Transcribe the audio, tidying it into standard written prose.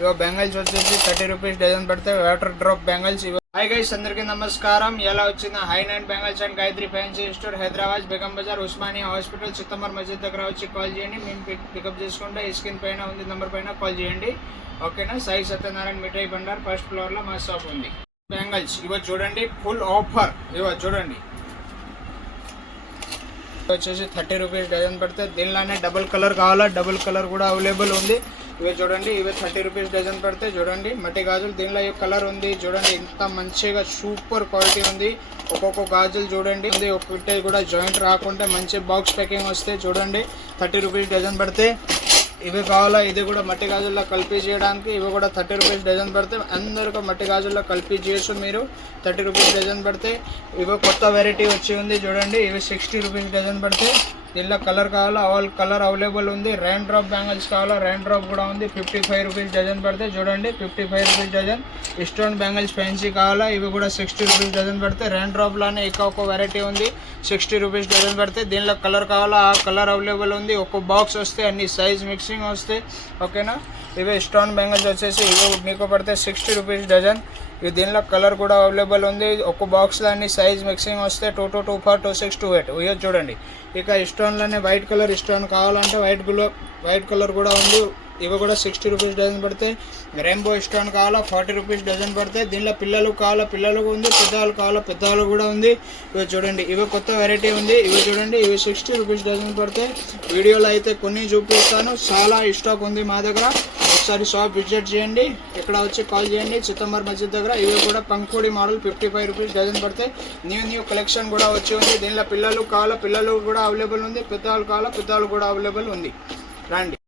ఇవో బ్యాంగిల్స్ వచ్చేసి 30 rupees dozen పడతాయి, water drop bangles. Hi guys, అందరికీ నమస్కారం. ఎలా వచ్చింది high nine bangles and Gayatri fancy store, Hyderabad, Begum Bazar, Osmania hospital, Chittamar Masjid దగ్గర వచ్చి కాల్ చేయండి. మేము పికప్ చేసుకుంటే ఈ స్క్రీన్ పైన ఉంది నెంబర్ పైన కాల్ చేయండి. ఓకేనా. సాయి సత్యనారాయణ మిఠాయి బండార్ ఫస్ట్ ఫ్లోర్ లో మా షాప్ ఉంది. బ్యాంగిల్స్ ఇవో చూడండి, ఫుల్ ఆఫర్. ఇవో చూడండి, వచ్చేసి 30 రూపీస్ డజన్ పడితే. దీనిలోనే డబుల్ కలర్ కావాలా, డబుల్ కలర్ కూడా అవైలబుల్ ఉంది. ఇవి చూడండి, ఇవి 30 రూపీస్ డజన్ పడితే. చూడండి మట్టి గాజులు, దీనిలో ఈ కలర్ ఉంది. చూడండి ఎంత మంచిగా సూపర్ క్వాలిటీ ఉంది. ఒక్కొక్క గాజులు చూడండి, ఒక్కటే కూడా జాయింట్ రాకుండా మంచి బాక్స్ ప్యాకింగ్ వస్తే. చూడండి 30 రూపీస్ డజన్ పడితే. ఇవి కావాలా, ఇది కూడా మట్టి గాజుల్లో కలిపి చేయడానికి. ఇవి కూడా 30 రూపీస్ డజన్ పడితే. అందరికీ మట్టి గాజుల్లో కలిపి చేయొచ్చు మీరు. 30 రూపీస్ డజన్ పడితే. ఇవి కొత్త వెరైటీ వచ్చి ఉంది చూడండి, ఇవి 60 రూపీస్ డజన్ పడితే. దీనిలో కలర్ కావాలా, ఆల్ కలర్ అవైలబుల్ ఉంది. రైన్ డ్రాప్ బ్యాంగిల్స్ కావాలా, రైన్ డ్రాప్ కూడా ఉంది. 55 రూపీస్ డజన్ పడితే. చూడండి 55 rupees dozen. Stone bangles fancy కావాలా, ఇవి కూడా 60 రూపీస్ డజన్ పడితే. రైన్ డ్రాప్లోనే ఒక వెరైటీ ఉంది, 60 రూపీస్ డజన్ పడితే. దీనిలో కలర్ కావాలా, ఆ కలర్ అవైలబుల్ ఉంది. ఒక బాక్స్ వస్తే అన్ని సైజ్ మిక్సింగ్ వస్తాయి. ఓకేనా. ఇవి స్టోన్ బ్యాంగిల్స్ వచ్చేసి ఇవి మీకు పడితే 60 రూపీస్ డజన్. ఇవి దీనిలో కలర్ కూడా అవైలబుల్ ఉంది. ఒక బాక్స్లో అన్ని సైజ్ మిక్సింగ్ వస్తే 2 to 2, 4, 2, 6, 2, 8. ఇవి చూడండి. ఇక స్టోన్లోనే వైట్ కలర్ స్టోన్ కావాలంటే వైట్ కలర్ కూడా ఉంది. ఇవి కూడా 60 రూపీస్ డజన్ పడతాయి. రెయిన్బో స్టోన్ కావాలా, 40 రూపీస్ డజన్ పడతాయి. దీనిలో పిల్లలు కావాలా, పిల్లలకు ఉంది. పెద్దవాళ్ళు కావాలా, పెద్దవాళ్ళు కూడా ఉంది. ఇవి చూడండి, ఇవి కొత్త వెరైటీ ఉంది. ఇవి చూడండి, ఇవి 60 రూపీస్ డజన్ పడతాయి. వీడియోలో అయితే కొన్ని చూపిస్తాను, చాలా స్టాక్ ఉంది మా దగ్గర. ఒకసారి షాప్ విజిట్ చేయండి, ఇక్కడ వచ్చి కాల్ చేయండి. చిత్తమర్ మస్జిద్ దగ్గర. ఇవి కూడా పంకోడి మోడల్ 55 రూపీస్ డజన్ పడతాయి. న్యూ కలెక్షన్ కూడా వచ్చి ఉంది. దీనిలో పిల్లలు కావాలా, పిల్లలు కూడా అవైలబుల్ ఉంది. పెద్దవాళ్ళు కావాలా, పెద్దవాళ్ళు కూడా అవైలబుల్ ఉంది. రండి.